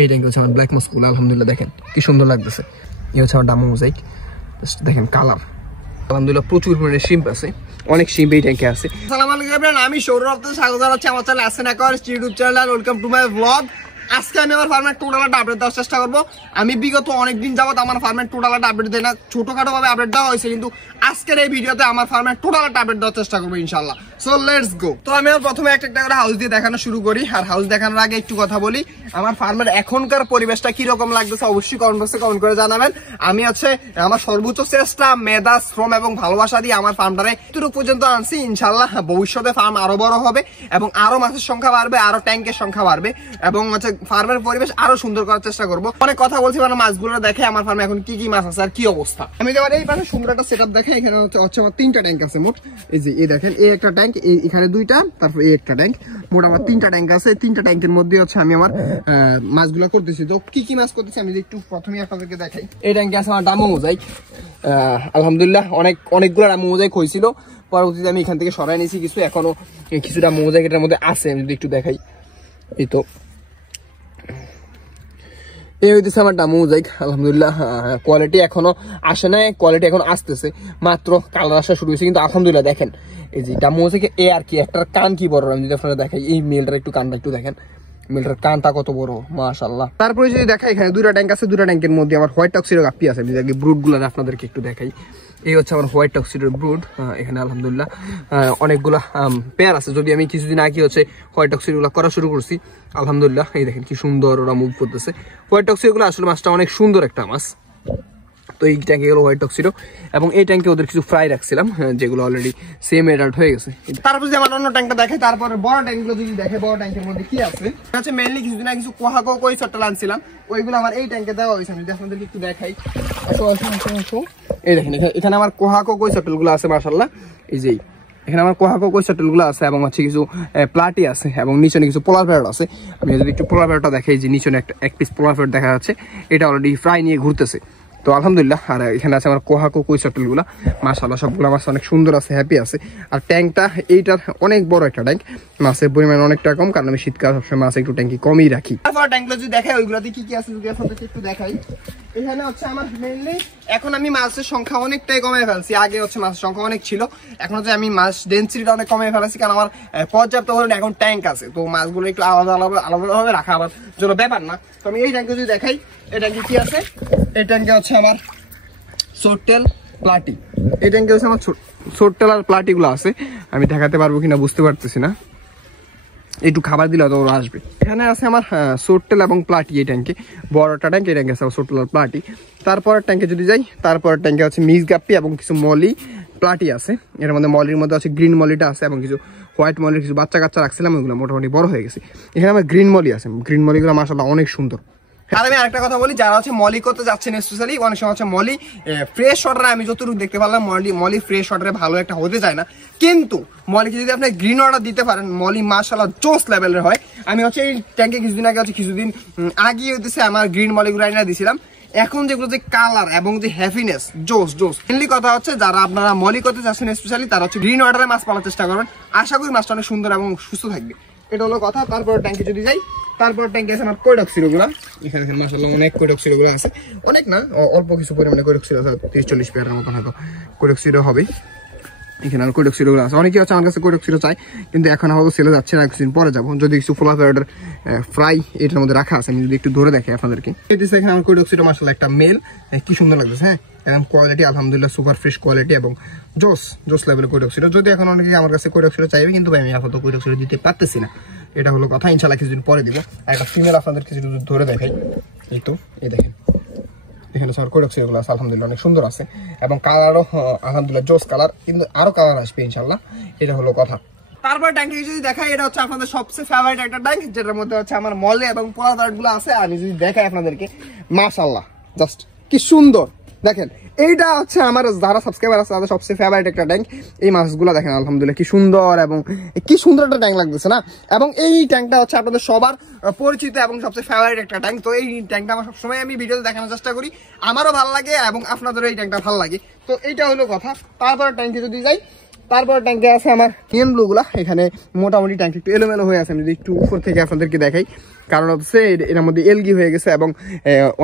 এই ট্যাঙ্কে হচ্ছে আমার ব্ল্যাক মস্কুল, আলহামদুলিল্লাহ দেখেন কি সুন্দর লাগতেছে। এই হচ্ছে আমার ডামো মোজাইক, দেখেন কালার, আলহামদুলিল্লাহ প্রচুর পরিমাণে শিম্প আছে, অনেক শিম্প এই ট্যাঙ্কে আছে। আসসালামু আলাইকুম, আমি সৌরভ, স্বাগত জানাচ্ছি আমার চ্যানেল আসেন acre YouTube channel. Welcome to my blog. আজকে আমি আমার ফার্মের টোটাল আপডেট দেওয়ার চেষ্টা করবো। আমি বিগত অনেকদিন যাবত আমার ফার্মের টোটাল আপডেট দেয় না, ছোটখাটো ভাবে আপডেট দেওয়া হয়েছে, কিন্তু আজকের এই ভিডিওতে আমার ফার্মের টোটাল আপডেট দেওয়ার চেষ্টা করবো ইনশাল্লাহ। So let's go. তো আমি প্রথমে একটা করে হাউস দিয়ে দেখানো শুরু করি। আর হাউস দেখানোর আগে একটু কথা বলি, আমার ফার্মের এখনকার পরিবেশটা কিরকম লাগতেছে অবশ্যই কমেন্ট করে জানাবেন। আমি আছে আমার সর্বোচ্চ চেষ্টা, মেধা, শ্রম এবং ভালোবাসা দিয়ে আমার ফার্মটারে এতটুকু পর্যন্ত আনছি। ইনশাল্লাহ ভবিষ্যতে ফার্ম আরো বড় হবে এবং আরো মাছের সংখ্যা বাড়বে, আরো ট্যাঙ্কের সংখ্যা বাড়বে এবং হচ্ছে ফার্মের পরিবেশ আরো সুন্দর করার চেষ্টা করবো। অনেক কথা বলছি, মানে মাছগুলো দেখে আমার ফার্মে এখন কি কি মাছ আছে আর কি অবস্থা। আমি এবার এই পাশে সুন্দর একটা সেটআপ দেখে। এখানে হচ্ছে আমার 3টা ট্যাঙ্ক আছে মোট। এই যে এই দেখেন, এই একটা ট্যাঙ্ক, এখানে 2টা, তারপর এই একটা ট্যাঙ্ক, মোট আমার 3টা ট্যাঙ্ক আছে। 3টা ট্যাঙ্কের মধ্যে হচ্ছে আমি আমার মাছগুলো করতেছি। তো কি কি মাছ করতেছি আমি একটু প্রথমে আপনাদেরকে দেখাই। এই ট্যাঙ্কে আছে আমার ডামো মোজাইক, আলহামদুলিল্লাহ অনেকগুলো ডামো মোজাইক হয়েছিল, পরবর্তীতে আমি এখান থেকে সরাই নিয়েছি কিছু, এখনো কিছুটা মোজাইক এটার মধ্যে আছে, আমি যদি একটু দেখাই। এই তো এই হইতেছে আমার ডামো মোজাইক, আলহামদুলিল্লাহ কোয়ালিটি এখনো আসে না, কোয়ালিটি এখন আসতেছে, মাত্র কালার আসা শুরু হয়েছে, কিন্তু আলহামদুলিল্লাহ দেখেন এই যে ডামো মোজাইক এ আর কি একটার কান কি বড়, আমি যদি আপনারা দেখাই এই মেলটার একটু কানটা একটু দেখেন, মেলটার কানটা কত বড় মাশাআল্লাহ। তারপরে যদি দেখাই এখানে 2টা ট্যাঙ্ক আছে, 2টা ট্যাঙ্কের মধ্যে আমার হোয়াইট টক্সিডো গাপ্পি আছে। আমি আগে ব্রুড গুলো আপনাদেরকে একটু দেখাই। এই হচ্ছে আমার হোয়াইট টক্সিডোর ব্রুড। এখানে আলহামদুলিল্লাহ অনেকগুলা পেয়ার আছে, যদি আমি কিছুদিন আগে হচ্ছে হোয়াইট টক্সিডো গুলো করা শুরু করছি, আলহামদুলিল্লাহ এই দেখেন কি সুন্দর ওরা মুভ করতেছে। হোয়াইট টক্সিডো গুলো আসলে মাছটা অনেক সুন্দর একটা মাছ। তো এই ট্যাঙ্কে গেলো হোয়াইট টক্সিডো এবং এই ট্যাঙ্কে ওদের কিছু ফ্রাই রাখছিলাম, যেগুলো অলরেডি সেম এডাল্ট হয়ে গেছে। তারপর যে আমার অন্য ট্যাঙ্কটা দেখে, তারপরে বড় ট্যাঙ্কগুলো যদি দেখে, বড় ট্যাঙ্কের মধ্যে কি আছে হচ্ছে মেইনলি কিছুদিন আগে কিছু কোহাকো কই চট্টল আনছিলাম, ওইগুলো আমার এই ট্যাঙ্কে দেওয়া হয়েছে। আমি আপনাদেরকে একটু দেখাই। এই দেখেন এখানে আমার কোহাকো কই চট্টল গুলো আছে মাশাআল্লাহ। এই যে এখানে আমার কোহাকো কই চট্টল গুলো আছে এবং হচ্ছে কিছু প্লাটি আছে এবং নিচনে কিছু পোলার প্যারট আছে। আমি যদি একটু পোলার প্যারটটা দেখাই, যে নিচনে এক পিস পোলার প্যারট দেখা যাচ্ছে, এটা অলরেডি ফ্রাই নিয়ে ঘুরতেছে। তো আলহামদুলিল্লাহ। আর এখানে আছে আমার কোহাকো কই চট্টল গুলা মাশাআল্লাহ, সবগুলো মাছ অনেক সুন্দর আছে, হ্যাপি আছে। আর ট্যাঙ্কটা এইটার অনেক বড় একটা ট্যাঙ্ক, মাছের পরিমাণ অনেকটা কম, কারণ আমি শীতকাল সবসময় মাছ একটু ট্যাঙ্কি কমই রাখি। তারপর ট্যাঙ্কগুলো যদি দেখাই ওইগুলোতে কি কি আছে যদি আপনাদেরকে একটু দেখাই। এখানে হচ্ছে আমার মেইনলি এখন আমি মাছের সংখ্যা অনেকটাই কমে ফেলছি। আগে হচ্ছে মাছের সংখ্যা অনেক ছিল, এখন হচ্ছে আমি মাছ ডেন্সিটিটা অনেক কমে ফেলেছি, কারণ আমার পর্যাপ্ত পরিমাণে এখন ট্যাঙ্ক আছে। তো মাছগুলো একটু আলাদা আলাদাভাবে রাখা আমার জন্য ব্যাপার না। তো আমি এই ট্যাঙ্কে যদি দেখাই, এই ট্যাঙ্কে কি আছে, এই ট্যাঙ্কে হচ্ছে আমার সোটটেল প্লাটি, এই ট্যাঙ্কে হচ্ছে আমার সোটটেল আর প্লাটি গুলো আছে। আমি দেখাতে পারবো কিনা বুঝতে পারতেছি না, একটু খাবার দিলে তো ওরা আসবে। এখানে আছে আমার সোটটেল এবং প্লাটি, এই ট্যাঙ্কে বড়টা ট্যাঙ্ক, এই ট্যাঙ্কে আছে সোটটেল আর প্লাটি। তারপরের ট্যাঙ্কে যদি যাই, তারপরের ট্যাঙ্কে হচ্ছে মিক্স গাপ্পি এবং কিছু মলি প্লাটি আছে। এর মধ্যে মলির মধ্যে আছে গ্রিন মলিটা আছে এবং কিছু হোয়াইট মলির কিছু বাচ্চা কাচ্চা রাখছিলাম, ওইগুলো মোটামুটি বড় হয়ে গেছে। এখানে আমার গ্রিন মলি আছে, গ্রিন মলিগুলো মাশাআল্লাহ অনেক সুন্দর। আর আমি আরেকটা কথা বলি, যারা হচ্ছে মলি করতে যাচ্ছেন স্পেশালি, অনেক সময় হচ্ছে মলি ফ্রেশ ওয়াটারে, আমি যতটুকু দেখতে পারলাম মলি ফ্রেশ ওয়াটারে ভালো একটা হতে চায় না, কিন্তু মলিকে যদি আপনি গ্রিন ওয়াটার দিতে পারেন, মলি মাশাআল্লাহ জোস লেভেলের হয়। আমি হচ্ছে এই ট্যাঙ্কে কিছুদিন আগে হইতেছে আমার গ্রিন মলিগুলো আইনা দিয়েছিলাম। এখন যেগুলো যে কালার এবং যে হ্যাপিনেস জোস মেনলি কথা হচ্ছে, যারা আপনারা মলি করতে চাচ্ছেন স্পেশালি, তারা হচ্ছে গ্রিন ওয়াটারে মাছ পালার চেষ্টা করবেন, আশা করি মাছটা অনেক সুন্দর এবং সুস্থ থাকবে। এটা হলো কথা। তারপর ট্যাঙ্কে যদি যাই, তারপর ট্যাঙ্কে আছে আমার কৈডক্সিরো গুলা। এখানে মাশাআল্লাহ অনেক কৈডক্সিরো গুলো আছে, অনেক না অল্প কিছু পরিমাণে কৈডক্সিরো আছে, 30-40 পেয়ারের মতন হয়তো কৈডক্সিরো হবে। এখানে আর কৈডক্সিরো গুলো আছে, অনেকে হচ্ছে আমার কাছে কৈডক্সিরো চাই, কিন্তু এখন হয়তো সেলে যাচ্ছে না, কিছুদিন পরে যাবো। যদি কিছু ফোলা প্যারটের ফ্রাই এটার মধ্যে রাখা আছে, আমি যদি একটু ধরে দেখি আপনাদেরকে। এখানে আমার কৈডক্সিরো মাশাআল্লাহ একটা মেল, কি সুন্দর লাগতেছে। হ্যাঁ, এবং কোয়ালিটি আলহামদুলিল্লাহ সুপার ফ্রেশ কোয়ালিটি এবং জোস লেভেলের কৈডক্সিরো। যদি এখন অনেকে আমার কাছে কৈডক্সিরো চাইবে, কিন্তু আমি আপাতত কৈডক্সিরো দিতে পারতেছি না, এটা হলো কথা। ইনশাআল্লাহ কিছুদিন পরে দিব। একটা ফিমেল আপনাদের কিছু ধরে দেখাই। এই তো এই দেখেন, এখানে আমার কৈডক্সিরো গুলো আছে, আলহামদুলিল্লাহ অনেক সুন্দর আছে এবং কালারও আলহামদুলিল্লাহ জোস কালার, কিন্তু আরো কালার আসবে ইনশাআল্লাহ, এটা হলো কথা। তারপর ট্যাঙ্কে যদি দেখাই, এটা হচ্ছে আপনাদের সবচেয়ে ফেভারিট একটা ট্যাঙ্ক, যেটার মধ্যে হচ্ছে আমার মলে এবং পোলার প্যারট গুলো আছে। আমি যদি দেখাই আপনাদেরকে, মাশাআল্লাহ জাস্ট কি সুন্দর দেখেন। এইটা হচ্ছে আমার যারা সাবস্ক্রাইবার আছে তাদের সবচেয়ে ফেভারিট একটা ট্যাঙ্ক। এই মাছগুলো দেখেন আলহামদুলিল্লাহ কি সুন্দর, এবং কি সুন্দর একটা ট্যাঙ্ক লাগতেছে না। এবং এই ট্যাঙ্কটা হচ্ছে আপনাদের সবার পরিচিত এবং সবচেয়ে ফেভারিট একটা ট্যাঙ্ক। তো এই ট্যাঙ্কটা আমার সবসময় আমি ভিডিওতে দেখানোর চেষ্টা করি, আমারও ভালো লাগে এবং আপনাদেরও এই ট্যাঙ্কটা ভালো লাগে। তো এইটা হলো কথা। তারপর ট্যাঙ্কে যদি যাই, তারপর ট্যাঙ্কে আছে আমার নিয়ন ব্লু গুলা। এখানে মোটামুটি ট্যাঙ্ক একটু এলোমেলো হয়ে আছে, আমি যদি একটু উপর থেকে আপনাদেরকে দেখাই, কারণ হচ্ছে এর মধ্যে এলগি হয়ে গেছে এবং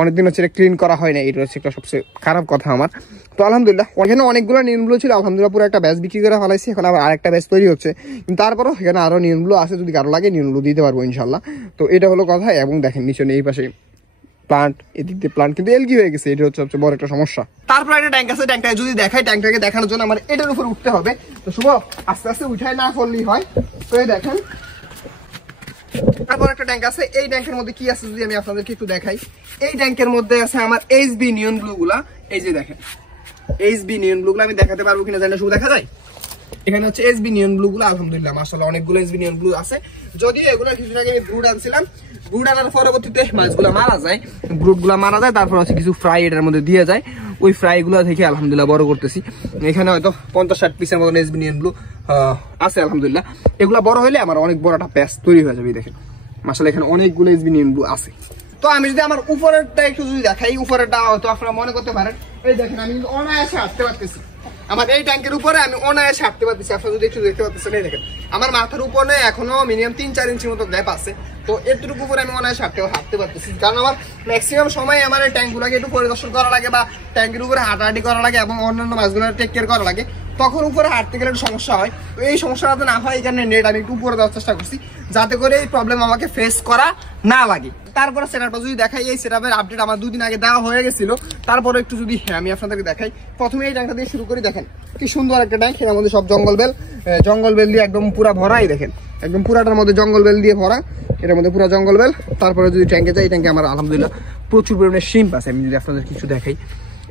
অনেকদিন হচ্ছে এটা ক্লিন করা হয় না, এটা হচ্ছে একটা সবচেয়ে খারাপ কথা আমার। তো আলহামদুলিল্লাহ এখানে অনেকগুলো নিয়মগুলো ছিল, আলহামদুলিল্লাহ পুরো একটা ব্যাচ বিক্রি করে ফেলাইছি, এখন আবার আরেকটা ব্যাচ তৈরি হচ্ছে, কিন্তু তারপরও এখানে আরও নিয়মগুলো আছে, যদি কারো লাগে নিয়মগুলো দিতে পারবো ইনশাল্লাহ। তো এটা হলো কথা। এবং দেখেন নিচে এই পাশে প্লান্ট, এদিক দিয়ে প্লান্ট কিন্তু এলগি হয়ে গেছে, এটা হচ্ছে সবচেয়ে বড় একটা সমস্যা। তারপর একটা ট্যাঙ্ক আছে, ট্যাঙ্কটা যদি দেখাই, ট্যাঙ্কটাকে দেখানোর জন্য আমার এটার উপর উঠতে হবে। তো শুভ আস্তে আস্তে উঠায় না করলেই হয়। তো এই দেখেন তারপর একটা ট্যাঙ্ক আছে, এই ট্যাঙ্কের মধ্যে কি আছে যদি আমি আপনাদেরকে একটু দেখাই। এই ট্যাঙ্কের মধ্যে আছে আমার এইচবি নিয়ন ব্লু গুলা, এই যে দেখেন এইচবি নিয়ন ব্লু গুলো আমি দেখাতে পারবো কিনা জানি না, শুধু দেখা যায় এখানে হচ্ছে এসবি নিয়ন ব্লু গুলো আলহামদুলিল্লাহ মাশাআল্লাহ অনেকগুলো এসবি নিয়ন ব্লু আছে। যদিও এগুলো কিছুদিন আগে আমি ব্রুড আনছিলাম, ব্রুড আনার পরবর্তীতে মাছগুলো মারা যায়, ব্রুডগুলো মারা যায়, তারপর হচ্ছে কিছু ফ্রাই এটার মধ্যে দিয়ে যায়, ওই ফ্রাইগুলো থেকে আলহামদুলিল্লাহ বড় করতেছি। এখানে হয়তো 50-60 পিসের মতন এসবি নিয়ন ব্লু আছে আলহামদুলিল্লাহ। এগুলো বড় হলে আমার অনেক বড় একটা প্যাচ তৈরি হয়ে যাবে। দেখেন মাশাআল্লাহ এখানে অনেকগুলো এসবি নিয়ন ব্লু আছে। তো আমি যদি আমার উপরেরটা একটু যদি দেখাই, উপরেরটা হয়তো আপনারা মনে করতে পারেন, এই দেখেন আমি কিন্তু অনায়াসে হাঁটতে পারতেছি, আমার এই ট্যাঙ্কের উপরে আমি অনায়াসে হাঁটতে পারতেছি। আপনারা যদি একটু দেখতে পাচ্ছেন, এই দেখেন আমার মাথার উপরে এখনো মিনিমাম 3-4 ইঞ্চির মতো গ্যাপ আছে। তো এতটুকু উপরে আমি অনায়াসে হাঁটতে পারতেছি, কারণ আমার ম্যাক্সিমাম সময় আমার এই ট্যাঙ্কগুলোকে একটু পরিদর্শন করা লাগে বা ট্যাঙ্কের উপরে হাঁটাহাঁটি করা লাগে এবং অন্যান্য মাছগুলো টেক কেয়ার করা লাগে, তখন উপরে হাঁটতে গেলে একটু সমস্যা হয়। তো এই সমস্যাটা না হয় এই কারণে নেট আমি একটু উপরে দেওয়ার চেষ্টা করছি, যাতে করে এই প্রবলেম আমাকে ফেস করা না লাগে। তারপরে সেটআপটা যদি দেখাই, এই সেটআপের আপডেট আমার 2 দিন আগে দেওয়া হয়ে গেছিল। তারপরে একটু যদি আমি আপনাদেরকে দেখাই, প্রথমে এই ট্যাঙ্কটা দিয়ে শুরু করি। দেখেন কি সুন্দর একটা ট্যাঙ্ক, এর মধ্যে সব জঙ্গল বেল দিয়ে একদম পুরা ভরাই, দেখেন একদম পুরাটার মধ্যে জঙ্গল বেল দিয়ে ভরা, এর মধ্যে পুরো জঙ্গল বেল। তারপরে যদি ট্যাঙ্কে যাই, এই ট্যাঙ্কে আমার আলহামদুলিল্লাহ প্রচুর পরিমাণে শিম্প আছে। আমি যদি আপনাদের কিছু দেখাই,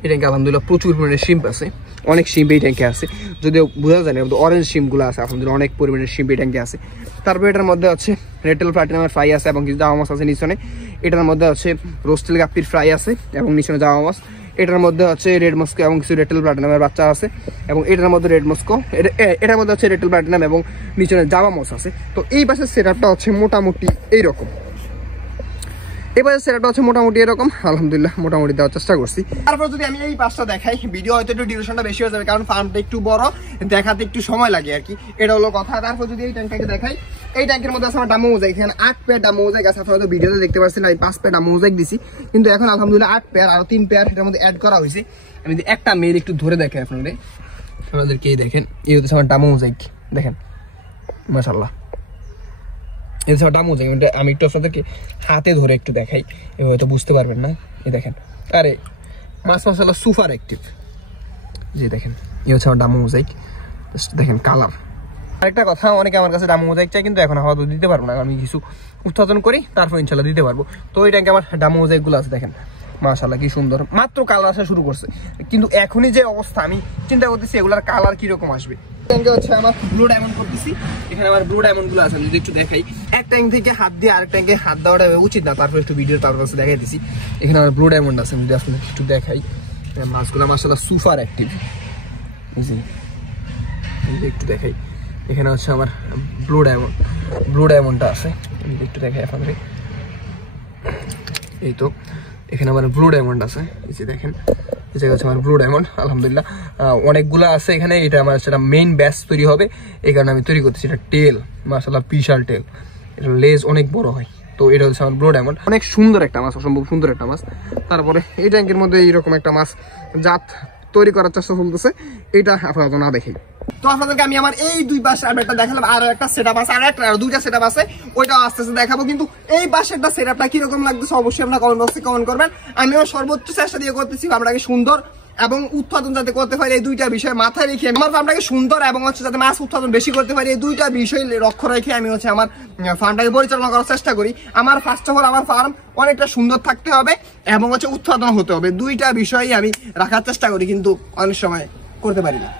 এই ট্যাঙ্কে আলহামদুলিল্লাহ প্রচুর পরিমাণে শিম্প আছে, অনেক শিম্প এই ট্যাঙ্কে আছে, যদিও বোঝা যায় না, অরেঞ্জ শিম্পগুলো আছে আলহামদুলিল্লাহ, অনেক পরিমাণে শিম্প এই ট্যাঙ্কে আছে। তারপরে এটার মধ্যে আছে রেটেল প্লাটিনামের ফ্রাই আছে এবং কিছু জাওয়া মাছ আছে নিচনে। এটার মধ্যে আছে রোস্টেল গাপ্পির ফ্রাই আছে এবং নিচনে জাওয়া মাছ। এটার মধ্যে হচ্ছে রেড মস্কো এবং কিছু রেটেল প্লাটিনামের বাচ্চা আছে এবং এটার মধ্যে রেড মস্কো, এটার মধ্যে হচ্ছে রেটেল প্লাটিনাম এবং নিচনে জাওয়া মাছ আছে। তো এই পাশের সেটআপটা হচ্ছে মোটামুটি এইরকম, এবার সেটআপটা হচ্ছে মোটামুটি এরকম আলহামদুলিল্লাহ, মোটামুটি দেওয়ার চেষ্টা করছি। তারপর যদি আমি এই পাশটা দেখাই, ভিডিও হয়তো একটু ডিউরেশনটা বেশি হয়ে যাবে, কারণ ফার্মটা একটু বড়, দেখাতে একটু সময় লাগে আর কি, এটা হলো কথা। তারপর যদি এই ট্যাঙ্কটাকে দেখাই, এই ট্যাঙ্কের মধ্যে আছে আমার ডামো মোজাইক, এখানে 8 পেয়ার ডামো মোজাইক আছে। আপনারা তো ভিডিওতে দেখতে পাচ্ছেন আমি 5 পেয়ার ডামো মোজাইক দিছি, কিন্তু এখন আলহামদুলিল্লাহ 8 পেয়ার আরো 3 পেয়ার এটার মধ্যে অ্যাড করা হয়েছে। আমি যদি একটা মেল একটু ধরে দেখাই আপনাদেরকে, এই দেখেন এই হচ্ছে আমার ডামো মোজাইক, দেখেন মাশাআল্লাহ এই হচ্ছে ডামো মোজাইক। আমি একটু আপনাদেরকে হাতে ধরে একটু দেখাই, এভাবে তো বুঝতে পারবেন না। এই দেখেন, আরে মাশাআল্লাহ সুপার অ্যাক্টিভ, যে দেখেন এই হচ্ছে আমার ডামো মোজাইক, দেখেন কালার। আরেকটা কথা, অনেকে আমার কাছে ডামো মোজাইক চাই, কিন্তু এখন আপাতত দিতে পারবো না, আমি কিছু উৎপাদন করি তারপর ইনশাল্লাহ দিতে পারবো। তো ওই ট্যাঙ্কে আমার ডামো মোজাইক গুলো আছে, দেখেন মাশাআল্লাহ কি সুন্দর, মাত্র কালার আসা শুরু করছে, কিন্তু এখনই যে অবস্থা আমি চিন্তা করতেছি এগুলার কালার কিরকম আসবে। ট্যাঙ্কে হচ্ছে আমার ব্লু ডায়মন্ড করতেছি, এখানে আমার ব্লু ডায়মন্ড গুলো আছে, যদি একটু দেখাই। এক ট্যাঙ্ক থেকে হাত দিয়ে আরেক ট্যাঙ্কে হাত দেওয়াটা উচিত না, তারপর একটু ভিডিও তারপর দেখাই দিচ্ছি। এখানে আমার ব্লু ডায়মন্ড আছে, যদি আপনাদের একটু দেখাই, মাছগুলো মাশাআল্লাহ সুপার অ্যাক্টিভ, একটু দেখাই। এখানে হচ্ছে আমার ব্লু ডায়মন্ডটা আছে, একটু দেখাই আপনাদের, এই তো এখানে আমার ব্লু ডায়মন্ড আছে, এই যে দেখেন এই জায়গা হচ্ছে আমার ব্লু ডায়মন্ড আলহামদুলিল্লাহ অনেকগুলো আছে এখানে। এটা আমার সেটা মেইন ব্যাচ তৈরি হবে, এই কারণে আমি তৈরি করতেছি। এটা টেল মাশাআল্লাহ বিশাল টেল, এটা লেজ অনেক বড় হয়। তো এটা হচ্ছে আমার ব্লু ডায়মন্ড, অনেক সুন্দর একটা মাছ, অসম্ভব সুন্দর একটা মাছ। তারপরে এই ট্যাঙ্কের মধ্যে এইরকম একটা মাছ জাত তৈরি করার চেষ্টা চলতেছে, এটা আপনারা না দেখেই। তো আপনাদেরকে আমি আমার এই 2 পাশে আর একটা দেখালাম, আর একটা সেটআপ আছে, আর 2টা সেটআপ আছে, ওইটা আস্তে আস্তে দেখাবো। কিন্তু এই পাশেরটা সেটআপটা কিরকম লাগতেছে অবশ্যই আপনারা কমেন্ট বক্সে কমেন্ট করবেন। আমি আমার সর্বোচ্চ চেষ্টা দিয়ে করতেছি আপনাকে সুন্দর এবং উৎপাদন যাতে করতে পারি, এই 2টা বিষয় মাথায় রেখে আমার ফার্মটাকে সুন্দর এবং হচ্ছে যাতে মাছ উৎপাদন বেশি করতে পারি, এই 2টা বিষয় লক্ষ্য রেখে আমি হচ্ছে আমার ফার্মটাকে পরিচালনা করার চেষ্টা করি। আমার ফার্স্ট অফ অল আমার ফার্ম অনেকটা সুন্দর থাকতে হবে এবং হচ্ছে উৎপাদন হতে হবে, 2টা বিষয়ই আমি রাখার চেষ্টা করি, কিন্তু অনেক সময় করতে পারি না।